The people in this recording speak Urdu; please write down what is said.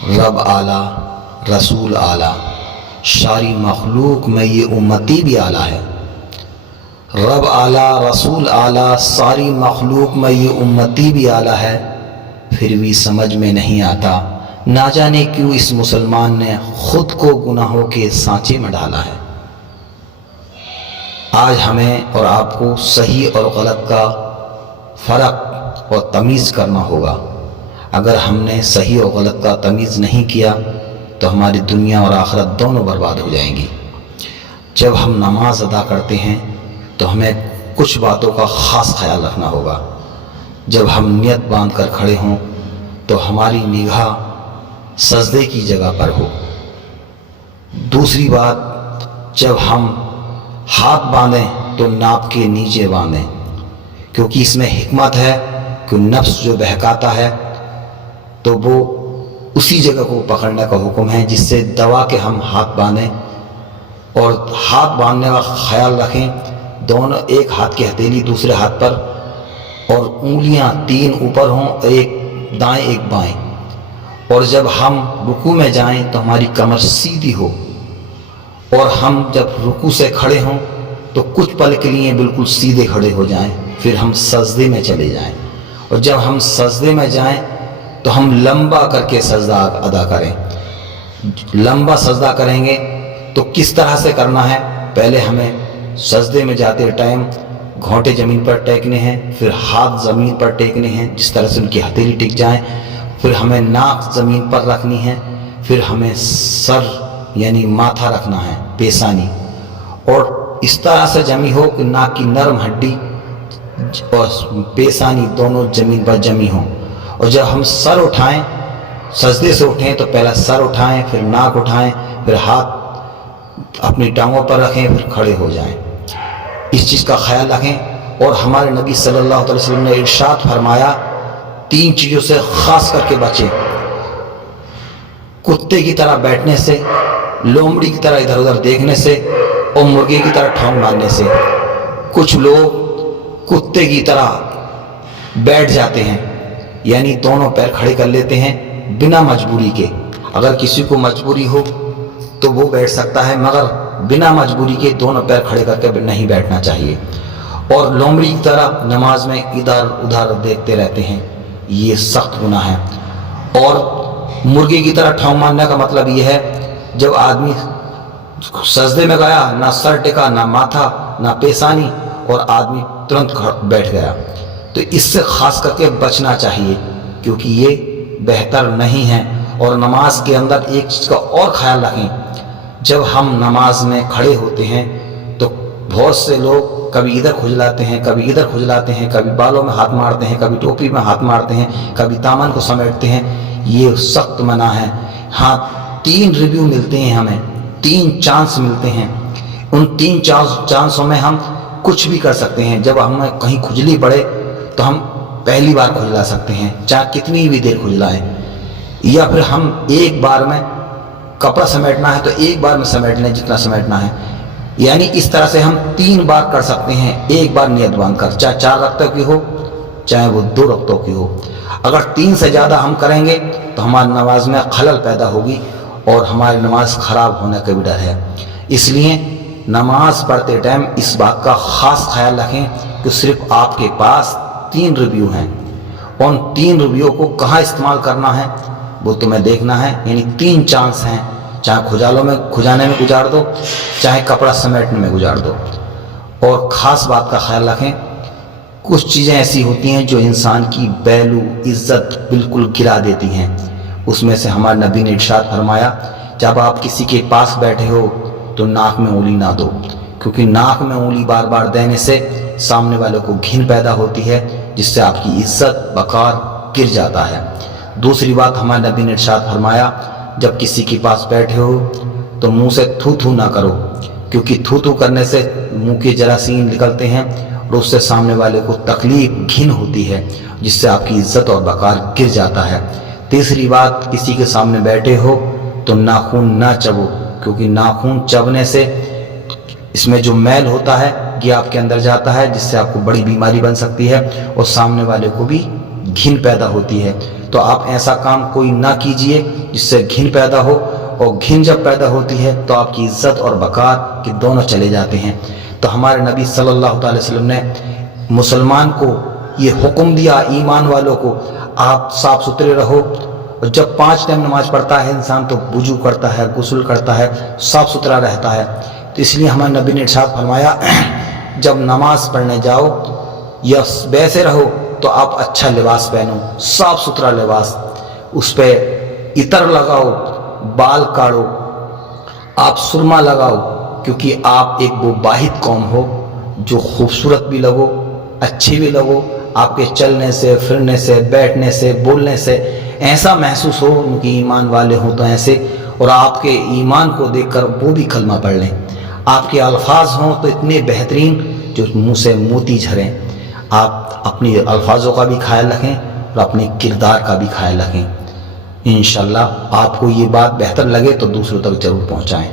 رب اعلیٰ، رسول اعلیٰ، ساری مخلوق میں یہ امتی بھی اعلیٰ ہے۔ رب اعلیٰ، رسول اعلیٰ، ساری مخلوق میں یہ امتی بھی اعلیٰ ہے، پھر بھی سمجھ میں نہیں آتا نہ جانے کیوں اس مسلمان نے خود کو گناہوں کے سانچے میں ڈالا ہے۔ آج ہمیں اور آپ کو صحیح اور غلط کا فرق اور تمیز کرنا ہوگا۔ اگر ہم نے صحیح اور غلط کا تمیز نہیں کیا تو ہماری دنیا اور آخرت دونوں برباد ہو جائیں گی۔ جب ہم نماز ادا کرتے ہیں تو ہمیں کچھ باتوں کا خاص خیال رکھنا ہوگا۔ جب ہم نیت باندھ کر کھڑے ہوں تو ہماری نگاہ سجدے کی جگہ پر ہو۔ دوسری بات، جب ہم ہاتھ باندھیں تو ناپ کے نیچے باندھیں، کیونکہ اس میں حکمت ہے کہ نفس جو بہکاتا ہے تو وہ اسی جگہ کو پکڑنے کا حکم ہے جس سے دبا کے ہم ہاتھ باندھیں۔ اور ہاتھ باندھنے کا خیال رکھیں، دونوں ایک ہاتھ کی ہتھیلی دوسرے ہاتھ پر، اور انگلیاں 3 اوپر ہوں، ایک دائیں ایک بائیں۔ اور جب ہم رکوع میں جائیں تو ہماری کمر سیدھی ہو، اور ہم جب رکوع سے کھڑے ہوں تو کچھ پل کے لیے بالکل سیدھے کھڑے ہو جائیں، پھر ہم سجدے میں چلے جائیں۔ اور جب ہم سجدے میں جائیں تو ہم لمبا کر کے سجدہ ادا کریں۔ لمبا سجدہ کریں گے تو کس طرح سے کرنا ہے؟ پہلے ہمیں سجدے میں جاتے ٹائم گھونٹے زمین پر ٹیکنے ہیں، پھر ہاتھ زمین پر ٹیکنے ہیں جس طرح سے ان کی ہتھیلی ٹک جائیں، پھر ہمیں ناک زمین پر رکھنی ہے، پھر ہمیں سر یعنی ماتھا رکھنا ہے، پیشانی، اور اس طرح سے جمی ہو کہ ناک کی نرم ہڈی اور پیشانی دونوں زمین پر جمی ہوں۔ اور جب ہم سر اٹھائیں، سجدے سے اٹھیں تو پہلا سر اٹھائیں، پھر ناک اٹھائیں، پھر ہاتھ اپنی ٹانگوں پر رکھیں، پھر کھڑے ہو جائیں۔ اس چیز کا خیال رکھیں۔ اور ہمارے نبی صلی اللہ علیہ وسلم نے ارشاد فرمایا 3 چیزوں سے خاص کر کے بچیں: کتے کی طرح بیٹھنے سے، لومڑی کی طرح ادھر ادھر دیکھنے سے، اور مرغے کی طرح ٹھونگ مارنے سے۔ کچھ لوگ کتے کی طرح بیٹھ جاتے ہیں، یعنی دونوں پیر کھڑے کر لیتے ہیں بنا مجبوری کے۔ اگر کسی کو مجبوری ہو تو وہ بیٹھ سکتا ہے، مگر بنا مجبوری کے دونوں پیر کھڑے کر کے نہیں بیٹھنا چاہیے۔ اور لومڑی کی طرح نماز میں ادھر ادھر دیکھتے رہتے ہیں، یہ سخت گناہ ہے۔ اور مرغے کی طرح ٹھونگ مارنے کا مطلب یہ ہے جب آدمی سجدے میں گیا، نہ سر ٹکا، نہ ماتھا، نہ پیشانی، اور آدمی ترنت بیٹھ گیا، تو اس سے خاص کر کے بچنا چاہیے، کیونکہ یہ بہتر نہیں ہے۔ اور نماز کے اندر ایک چیز کا اور خیال رکھیں، جب ہم نماز میں کھڑے ہوتے ہیں تو بہت سے لوگ کبھی ادھر کھجلاتے ہیں، کبھی ادھر کھجلاتے ہیں، کبھی بالوں میں ہاتھ مارتے ہیں، کبھی ٹوپی میں ہاتھ مارتے ہیں، کبھی دامن کو سمیٹتے ہیں۔ یہ سخت منع ہے۔ ہاں، 3 ریویو ملتے ہیں، ہمیں 3 چانس ملتے ہیں۔ ان 3 چانسوں میں ہم کچھ بھی کر سکتے ہیں۔ جب ہمیں کہیں کھجلی پڑے تو ہم پہلی بار کھجلا سکتے ہیں، چاہے کتنی بھی دیر کھجلائیں، یا پھر ہم ایک بار میں کپڑا سمیٹنا ہے تو ایک بار میں سمیٹ لیں جتنا سمیٹنا ہے۔ یعنی اس طرح سے ہم 3 بار کر سکتے ہیں، ایک بار نیت باندھ کر، چاہے 4 رکعتوں کی ہو چاہے وہ 2 رکعتوں کی ہو۔ اگر 3 سے زیادہ ہم کریں گے تو ہماری نماز میں خلل پیدا ہوگی اور ہماری نماز خراب ہونے کا بھی ڈر ہے۔ اس لیے نماز پڑھتے ٹائم اس بات کا خاص خیال رکھیں کہ صرف آپ کے پاس 3 ریویو ہیں، ان 3 ریویو کو کہاں استعمال کرنا ہے وہ تمہیں دیکھنا ہے۔ یعنی 3 چانس ہیں، چاہے کھجانے میں گزار دو، چاہے کپڑا سمیٹنے میں گزار دو۔ اور خاص بات کا خیال رکھیں، کچھ چیزیں ایسی ہوتی ہیں جو انسان کی ویلو، عزت بالکل گرا دیتی ہیں۔ اس میں سے ہمارے نبی نے ارشاد فرمایا جب آپ کسی کے پاس بیٹھے ہو تو ناک میں انگلی نہ دو، کیونکہ ناک میں انگلی بار بار دینے سے سامنے والوں کو گھن پیدا ہوتی ہے، جس سے آپ کی عزت وقار گر جاتا ہے۔ دوسری بات ہمارے نبی نے ارشاد فرمایا جب کسی کے پاس بیٹھے ہو تو منہ سے تھو تھو نہ کرو، کیونکہ تھو تھو کرنے سے منہ کے جراثیم نکلتے ہیں اور اس سے سامنے والے کو تکلیف، گھن ہوتی ہے، جس سے آپ کی عزت اور وقار گر جاتا ہے۔ تیسری بات، کسی کے سامنے بیٹھے ہو تو ناخن نہ چبو، کیونکہ ناخن چبنے سے اس میں جو میل ہوتا ہے یہ آپ کے اندر جاتا ہے، جس سے آپ کو بڑی بیماری بن سکتی ہے اور سامنے والے کو بھی گھن پیدا ہوتی ہے۔ تو آپ ایسا کام کوئی نہ کیجئے جس سے گھن پیدا ہو، اور گھن جب پیدا ہوتی ہے تو آپ کی عزت اور بقا کے دونوں چلے جاتے ہیں۔ تو ہمارے نبی صلی اللہ علیہ وسلم نے مسلمان کو یہ حکم دیا، ایمان والوں کو، آپ صاف ستھرے رہو۔ اور جب 5 ٹائم نماز پڑھتا ہے انسان تو وضو کرتا ہے، غسل کرتا ہے، صاف ستھرا رہتا ہے۔ تو اس لیے ہمارے نبی نے ارشاد فرمایا جب نماز پڑھنے جاؤ یا ویسے رہو تو آپ اچھا لباس پہنو، صاف ستھرا لباس، اس پہ عطر لگاؤ، بال کاڑو، آپ سرما لگاؤ، کیونکہ آپ ایک وہ واحد قوم ہو جو خوبصورت بھی لگو، اچھی بھی لگو، آپ کے چلنے سے، پھرنے سے، بیٹھنے سے، بولنے سے ایسا محسوس ہو ان کی ایمان والے ہوں تو ایسے، اور آپ کے ایمان کو دیکھ کر وہ بھی کلمہ پڑھ لیں۔ آپ کے الفاظ ہوں تو اتنے بہترین جو منہ سے موتی جھریں۔ آپ اپنی الفاظوں کا بھی خیال رکھیں اور اپنے کردار کا بھی خیال رکھیں۔ انشاءاللہ آپ کو یہ بات بہتر لگے تو دوسروں تک ضرور پہنچائیں۔